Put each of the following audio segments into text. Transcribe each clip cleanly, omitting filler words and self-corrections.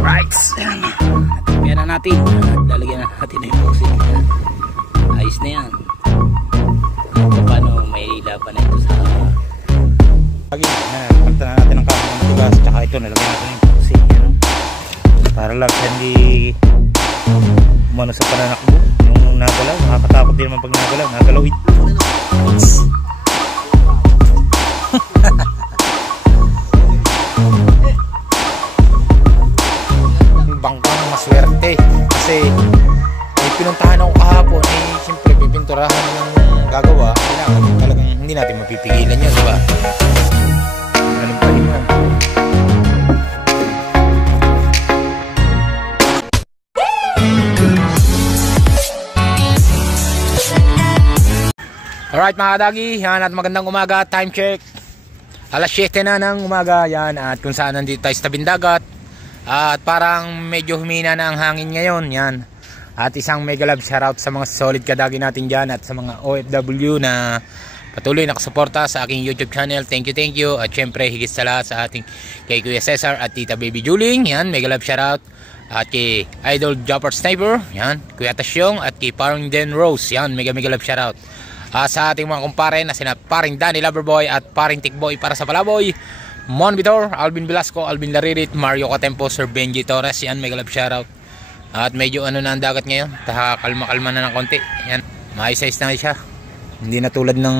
Right. Tingnan na natin. Lalagyan na natin na yung epoxy. Ayos na yan. Paano may laban na ito sa lagi. Pagta na natin ang kamo ng tugas. Tsaka ito nalagyan natin yung epoxy. Para lang hindi umano sa pananakbo. Yung nagalaw. Nakakatakot din naman pag nagalaw. Nagalaw ito. Bangkang maswerte kasi may pinuntahan ako kahapon siyempre pipinturahan ng gagawa, kailangan talagang hindi natin mapipigilan yun, diba? Ganun pa rin yun. Alright mga kadagi, yan at magandang umaga, time check alas 7 na ng umaga yan, at kung saan nandito tayo sa tabing dagat. At parang medyo humina na ang hangin ngayon. Yan. At isang mega love shoutout sa mga solid kadagi natin dyan at sa mga OFW na patuloy nakasuporta sa aking YouTube channel. Thank you. At syempre higit sa lahat sa ating kay Kuya Cesar at Tita Baby Juling. Yan, mega love shoutout. At kay Idol Jumper Sniper. Yan, Kuya Tasyong at kay Paring Den Rose. Yan, mega love shoutout. Sa ating mga kumpare na sina Paring Danny Loverboy at Paring Tikboy para sa Palaboy, Mon Vitor, Alvin Velasco, Alvin Laririt, Mario Catempo, Sir Benji Torres. Yan, mega love shoutout. At medyo ano na ang dagat ngayon, kalma-kalma na ng konti. Yan, maayos-ayos na siya. Hindi na tulad ng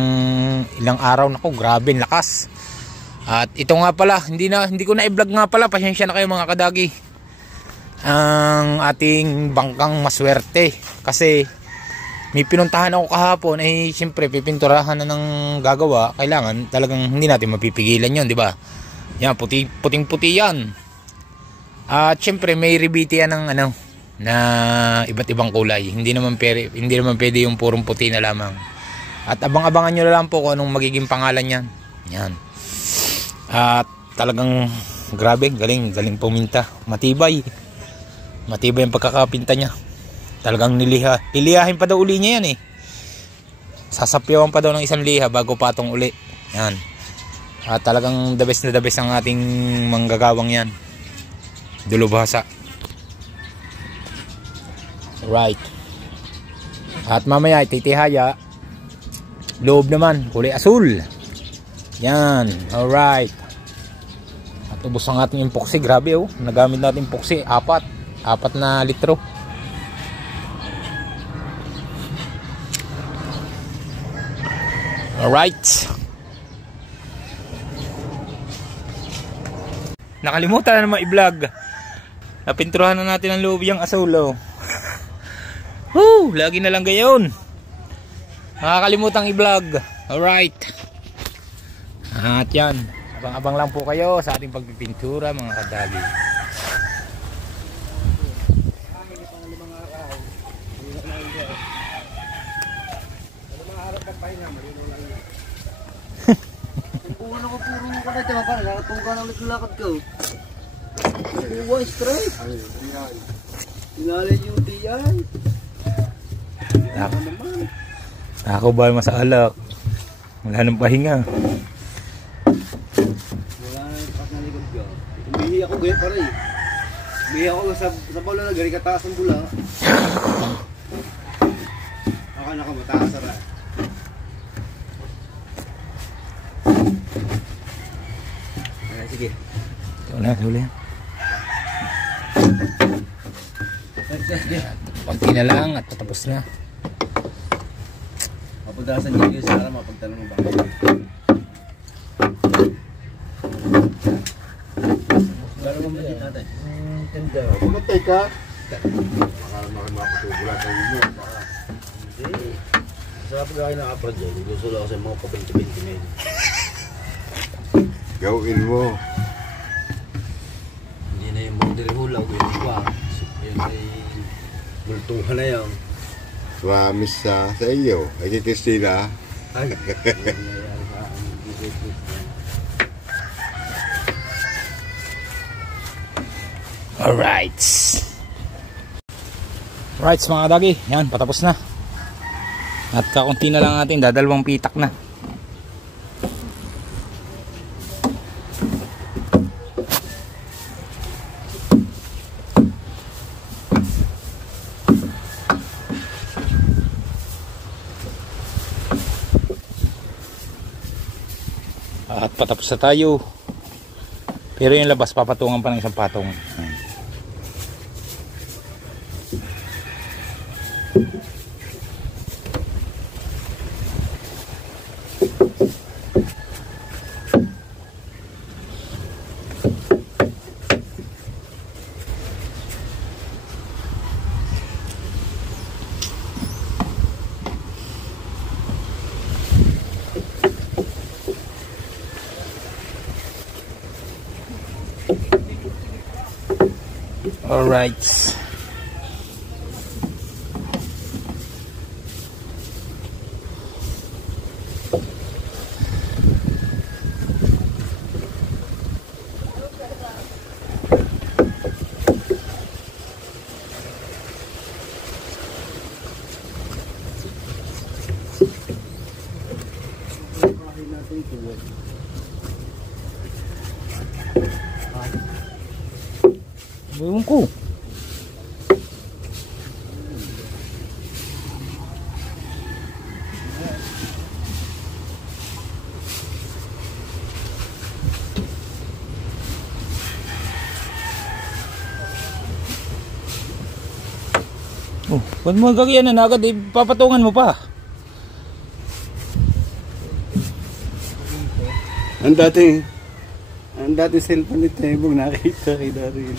ilang araw. Naku, grabe lakas. At ito nga pala, hindi ko na i-vlog nga pala. Pasensya na kayo mga kadagi. Ang ating bangkang maswerte kasi may pinuntahan ako kahapon, siyempre pipinturahan na ng gagawa, kailangan talagang hindi natin mapipigilan yon, di ba? Yan, puting-puti yan. At siyempre may rebite yan ng na iba't ibang kulay. Hindi naman pwede yung purong puti na lamang. At abang-abangan nyo na lang po kung anong magiging pangalan yan. Yan. At talagang grabe, galing puminta. Matibay ang pagkakapinta niya. Talagang ilihahin pa daw uli niya yan sasapyawan pa daw ng isang liha bago patong uli. Yan. At talagang the best na the best ang ating manggagawang yan. Dulubhasa. Right. At mamaya titihaya. Loob naman kulay asul. Yan. Alright. At ubos ang ating epoxy. Grabe nagamit natin epoxy 4 na litro. Alright. Nakalimutan na naman i-vlog. Napinturahan na natin ang loob yung asolo. Lagi na lang gayon. Nakakalimutan i-vlog. Alright. At yan. Abang-abang lang po kayo sa ating pagpipintura mga kadagi. Nakatuga ng lakad ko. Uwa, straight. Tinalay yung diyan. Ako ba masa alak? Wala nang pahinga. Wala nang pas na likod ko. Umihi ako gaya pa rin. Umihi ako sa pala na gari kataas ng bula. Ako nakamataas na. Sige. Ito na, huli. Konti na lang at patapos na. Mapagdasan niya kayo sa araw, mapagtanong mo ba? Gano'n mo ba dito natin? Tenda. Pumatay ka? Baka makapatugula tayo mo. Hindi. Sa pagkain na kapag dyan, gusto lang sa mga kabinti-binti na yun. Gawin mo. Hindi na yung mga dirihulaw, yung iba. Yan ay multuhan na yan. Promise sa iyo. Ay Christina. Ay. Alright. Alright mga kadagi. Yan, patapos na. At kakunti na lang natin, dadalawang pitak na. At patapos na tayo. Pero yung labas papatungan pa ng isang patong. Alright. Ewan ko. Oh, ba't mo gagawin na agad? Papatungan mo pa. Ang dating cellphone ni Tebong nakita kay Daryl.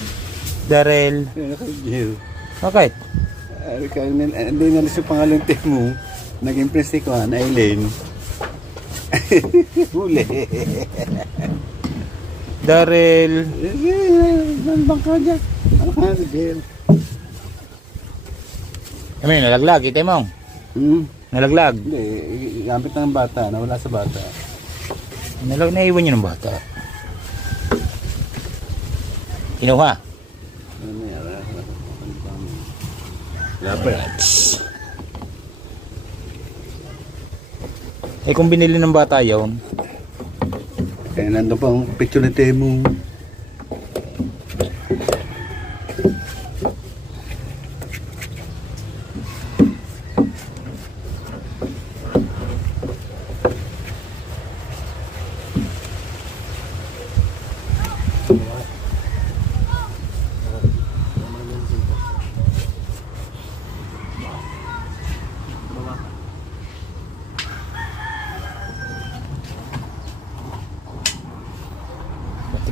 Darrell. Kay Jill. Bakit? Hindi nalis yung pangalan Temo. Naging press ko, Aileen. Huli. Darrell. Nandang ka dyan. Jill. Ano yun, nalaglag, ite mo. Nalaglag. Hindi, gamit ng bata, nawala sa bata. Naiwan nyo ng bata. Kinuha. Eh kung binili ng bata yun. Kaya nandun pa ang picture ni Temo.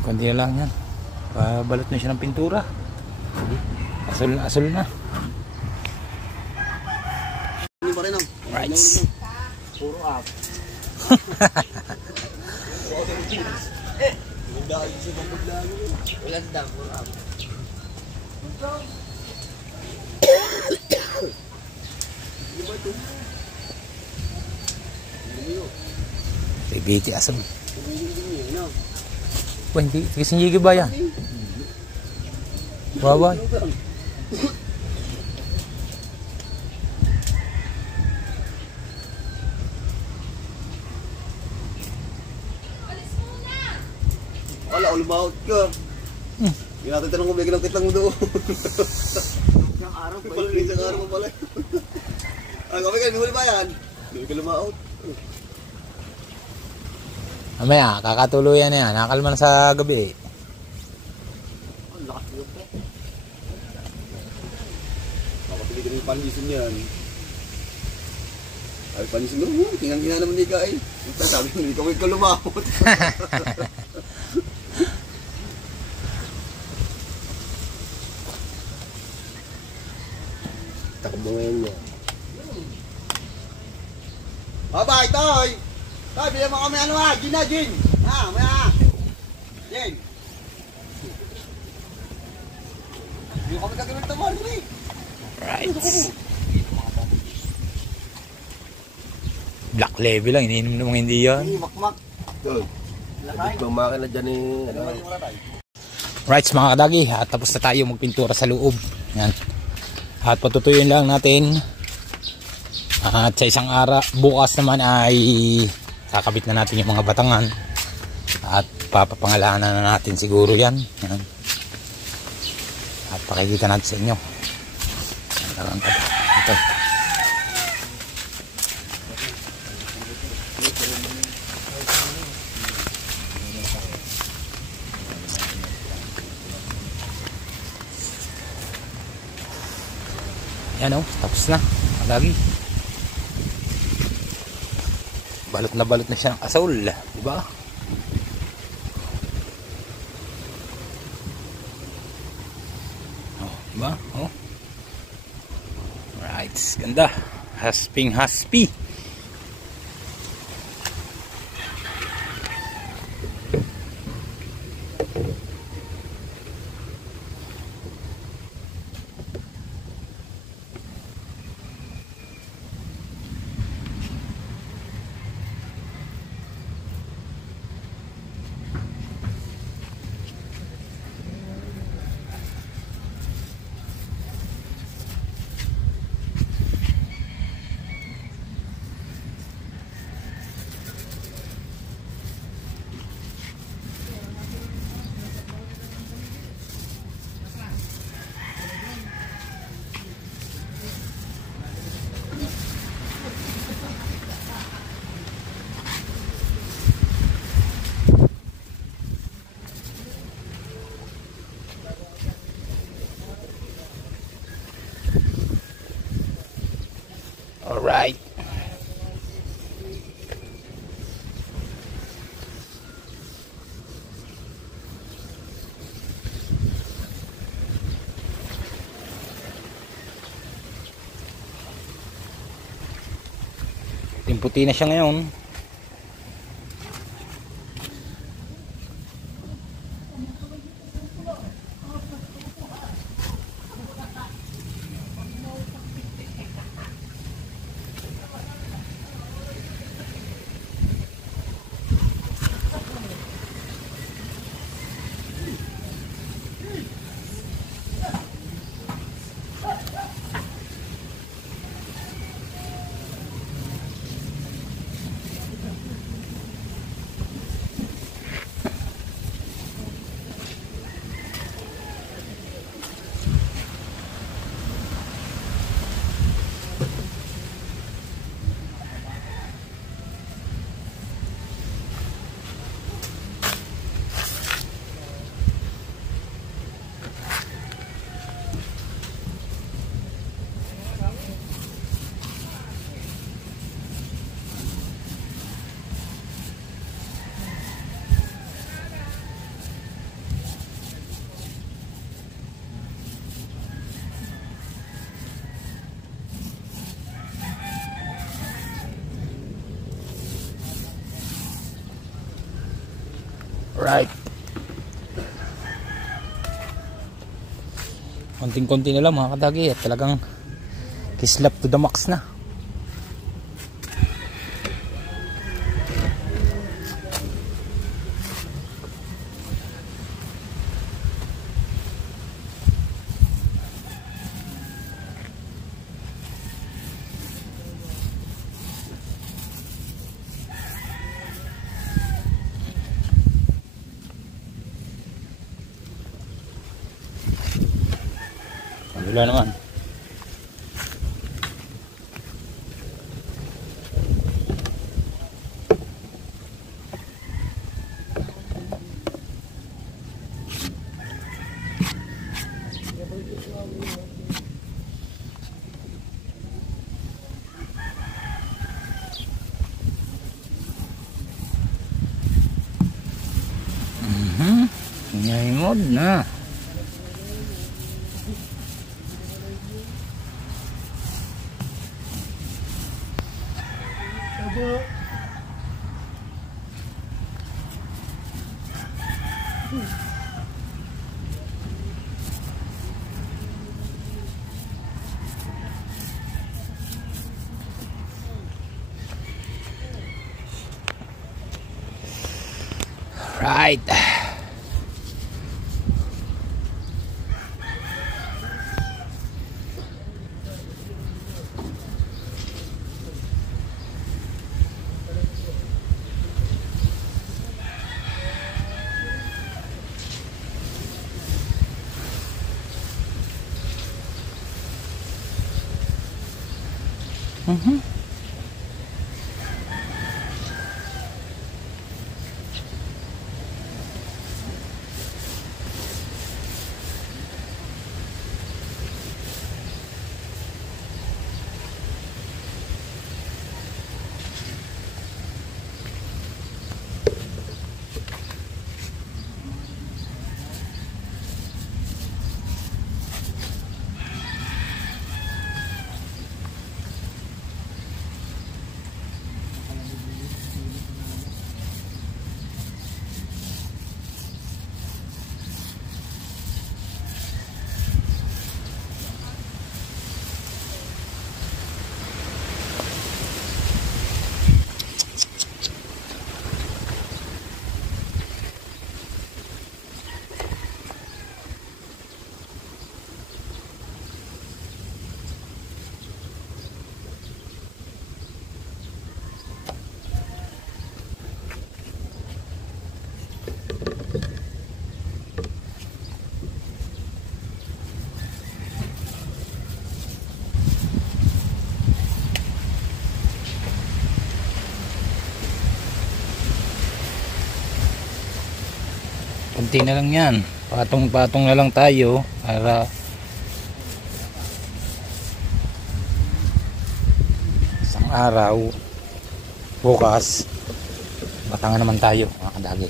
Kundi na lang yan. Pabalot na siya ng pintura. Asol na. Hindi pa rin ang. Right. Puro up. Wala sa dam, puro up. Bibiti asol. Wah, hindi. Kasi ba yan? Bawal. Wala, ulmaut ka. Hindi natin tanong kung may ginagkit lang mo doon. Isang araw pa yun. Isang araw pa pala. Ay, kami ka, huli ba yan? Hindi ka lumaut. Mamaya, kakatuluyan na yan. Nakakalma na sa gabi eh. Ang lakas mo pa. Makapili ka ng panisin yan. Ay, panisin mo. Tingang-tinga naman ni ka eh. Sabi mo, hindi ka lumamot. Takbo ngayon niya. Bye-bye, Toy! Toy, bilhin mo kami ano ha? Gin na, Gin! Ha, may ha! Gin! Hindi kami gagawin ito, Marley! Right. Black level lang. Iniinom namang hindi yan. Makmak! Toy! Mamakina dyan eh. Right mga kadagi. At tapos na tayo magpintura sa loob. Yan. At patutuyuin lang natin. At sa isang araw, bukas naman ay kakabit na natin yung mga batangan. At papapangalanan na natin siguro yan. Yan. At pakikita natin sa inyo. Ito. Yan o, tapos na. Lagi. Balot na siya ng asol. Diba? Oh, diba? Oh. Right, ganda. Haspy. Alright. Puti na siya ngayon. Right. Konting-konti na lang mga kadagi at talagang kislap to the max na. Wala naman. Ngayon na. Right. konti na lang yan, patong-patong na lang tayo para isang araw bukas batangan naman tayo mga kadagi.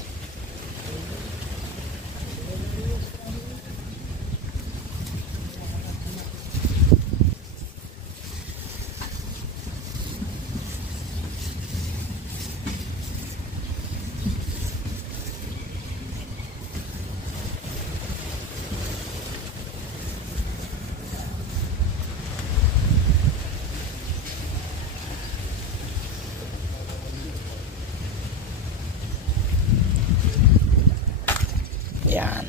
Yan.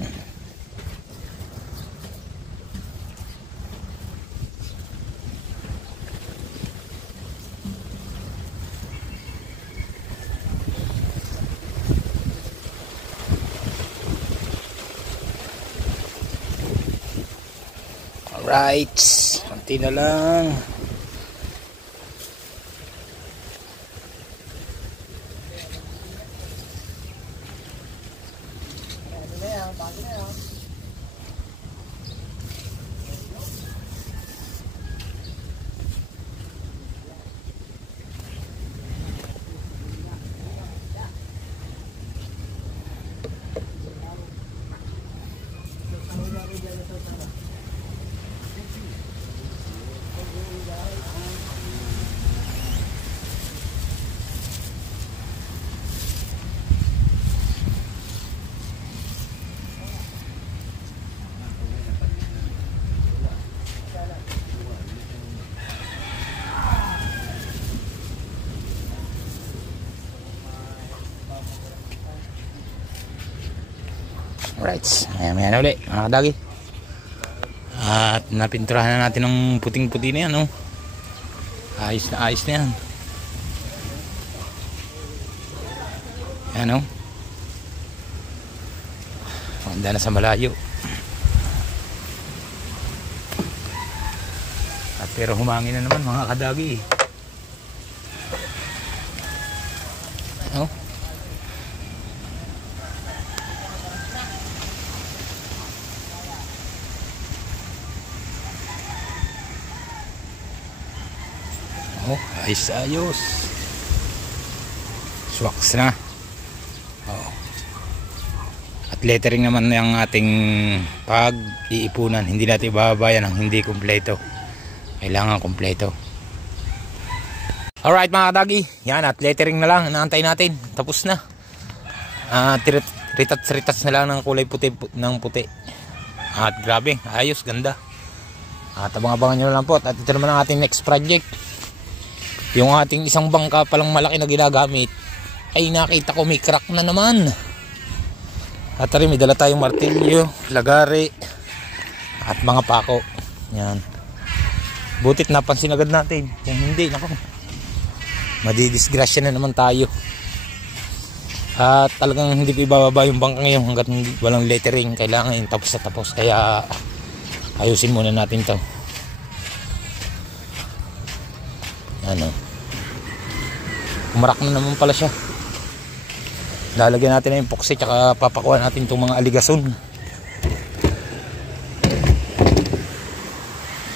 Alright, konti na lang. Alright, maya na ulit mga kadagi. At napinturahan na natin ng puting-puti na yan, no? Ayos na yan. Yan, no? Handa na sa malayo. At pero humangin na naman mga kadagi. No? Oh, ayos. Swax na. Oh. At lettering naman yung ating pag-iipunan. Hindi natin ibabayan ang hindi kumpleto. Kailangan kumpleto. Alright mga kadagi. Yan, at lettering na lang. Inaantay natin. Tapos na. Ritats na lang ng kulay puti ng puti. At grabe, ayos, ganda. At abang-abangan nyo na lang po. At ito naman ang ating next project. Yung ating isang bangka palang malaki na ginagamit ay nakita ko may crack na naman. At rin may dala tayong martilyo, lagari at mga pako. Yan. Butit napansin agad natin. Kung hindi, nako, madidisgrasya na naman tayo. At talagang hindi ko ibababa yung bangka ngayon hanggat walang lettering. Kailangan yung tapos na tapos. Kaya ayusin muna natin to. Ano, umarak na naman pala siya. Lalagyan natin na yung epoxy tsaka papakuha natin itong mga aligason.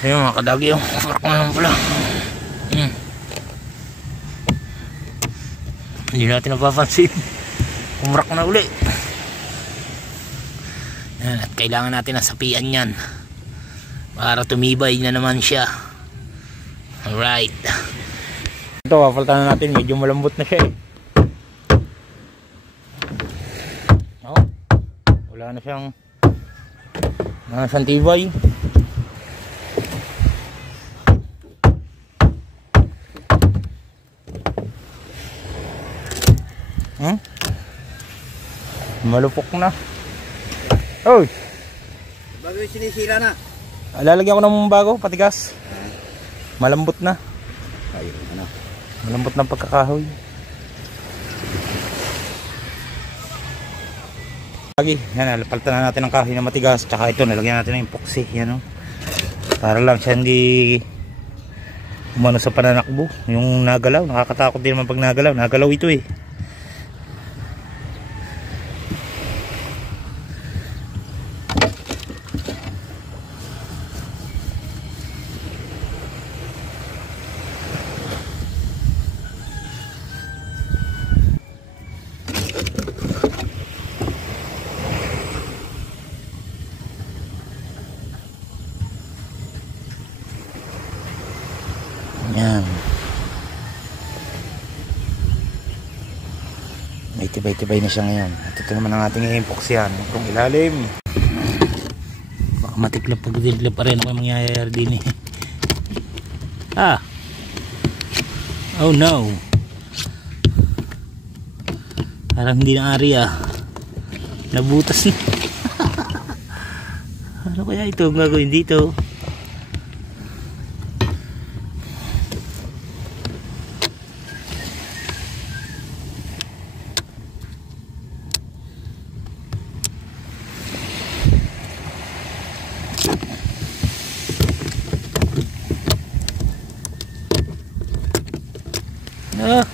Ayun mga kadagi, umarak na naman pala. Hindi natin napapansin, umarak na uli. Yan, at kailangan natin nasapian yan para tumibay na naman siya. Alright. Ito, papalitan na natin. Medyo malambot na siya eh. Oh, wala na siyang tibay. Malupok na. Oy! Bago yung sinisira na. Lalagyan ko ng bago, patigas. Malambot na. Ayun, ano? Malambot ng pagkakahoy. Lagi, yan, palitan na natin ng kahoy na matigas. Tsaka ito, nalagyan natin ng epoxy. Yan, o. Para lang siya hindi umano sa pananakbo. Yung nagalaw, nakakatakot din naman pag nagalaw. Nagalaw ito eh. Yan. May tibay-tibay na siya ngayon. At ito naman ang ating epoxy yan. Itong ilalim. Baka matiklap pag diglap pa rin ang mangyayari din eh. Ah! Oh no! Parang hindi na area. Nabutas na. Ano kaya ito ang gagawin dito? Ah.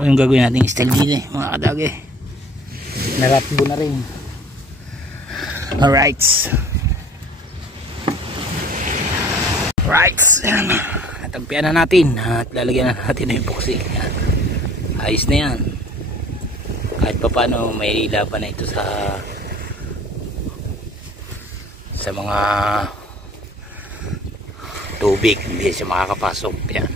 Ako yung gagawin natin style din eh mga kadagi. Naratbo na rin. Alright. Alright. Natagpian na natin at lalagyan na natin na yung epoxy. Ayos na yan. Kahit pa paano may laban na ito sa mga tubig. Hindi siya makakapasok. Yan.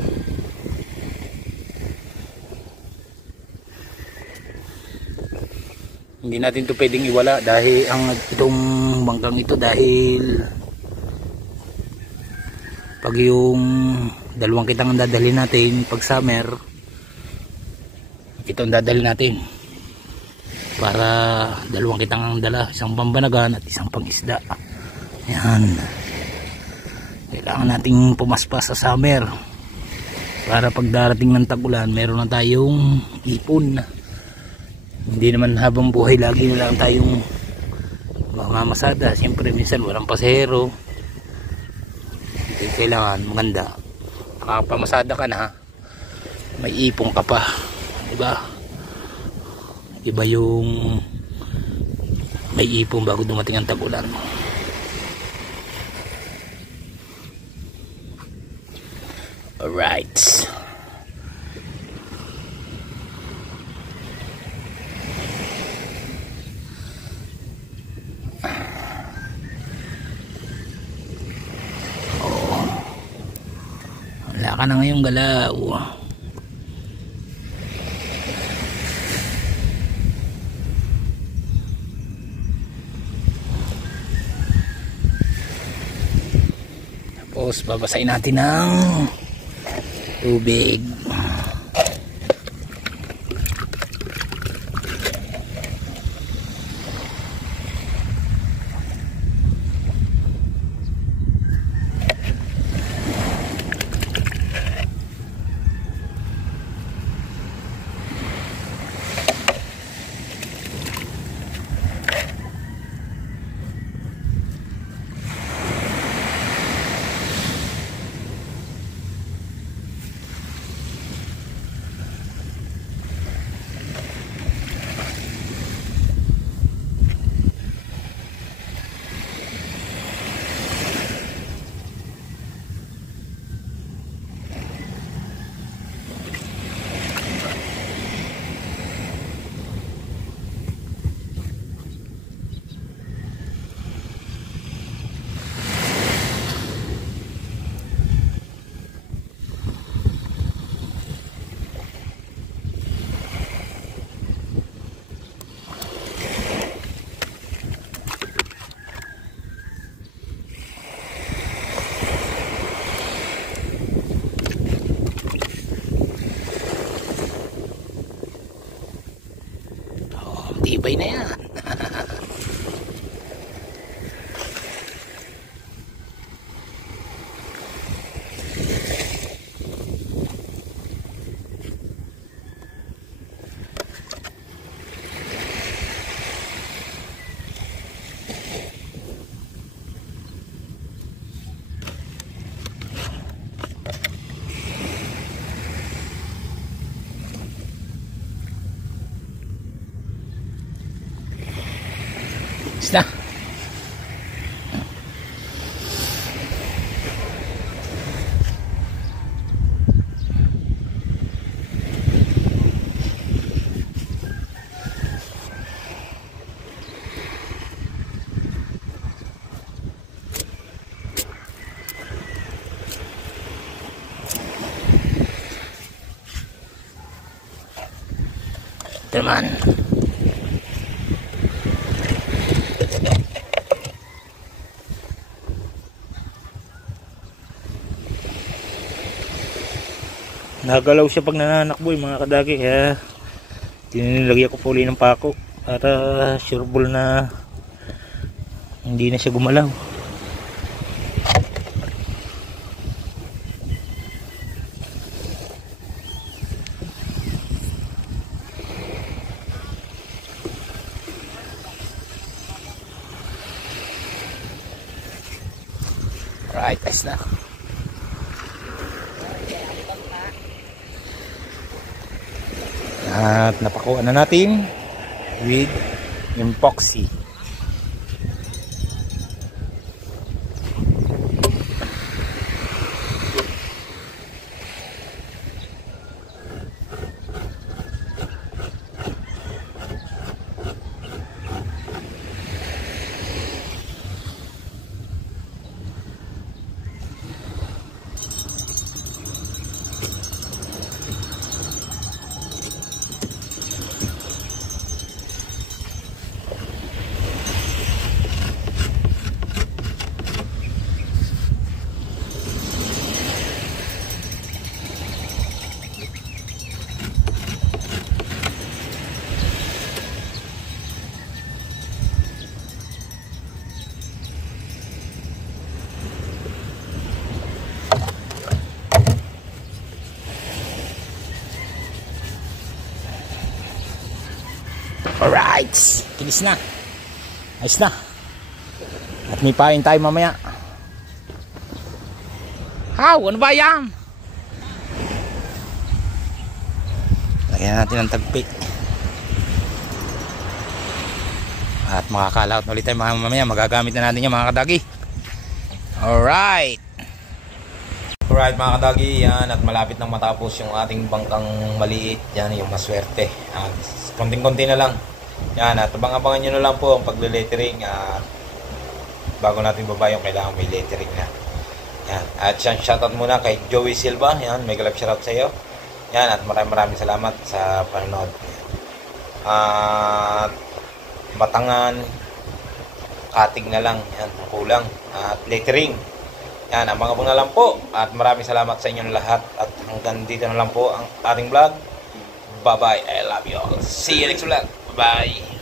Hindi natin ito pwedeng iwala dahil itong bangkang ito dahil pag yung dalawang kitang dadalhin natin pag summer, ito ang dadalhin natin para dalawang kitang ang dala, isang pambanagan at isang pangisda. Yan, kailangan nating pumaspas sa summer para pag darating ng tag-ulan meron na tayong ipon. Hindi naman habang buhay lagi na lang tayong mamamasada. Siyempre minsan walang pasahero. Hindi kailangan maganda. Makapamasada ka na, may ipong ka pa. Diba? Iba yung may ipong bago dumating ang tag-ulan. Alright. Wala ka na ngayong galaw. Tapos babasahin natin ng tubig. Tibay na yan. Basta. Teman. Nagalaw siya pag nananakbo mga kadagi, kaya tinilagyan ko po uli ng pako para sureball na hindi na siya gumalaw. Right, ayos na. At napakuha na natin with epoxy. Alright, kinis na. Ayos na. At may pain tayo mamaya. How? Ano ba yan? Lagyan natin ng tagpik. At makakalaot na ulit tayo mamaya. Magagamit na natin yan mga kadagi. Alright. Alright mga kadagi, yan. At malapit nang matapos yung ating bangkang maliit. Yan yung maswerte. Konting-konti na lang. Yan, at abang-abangan nyo na lang po ang pagle-lettering. Bago natin baba yung kailangan may lettering na. Yan. At shoutout muna kay Joey Silva. Yan, may galap shoutout sa iyo. Yan, at maraming salamat sa panonood. At batangan, cutting na lang. Yan, kulang. At lettering. Yan, abang-abang na lang po. At maraming salamat sa inyong lahat. At hanggang dito na lang po ang ating vlog. Bye-bye. I love you all. See you next vlog. Bye.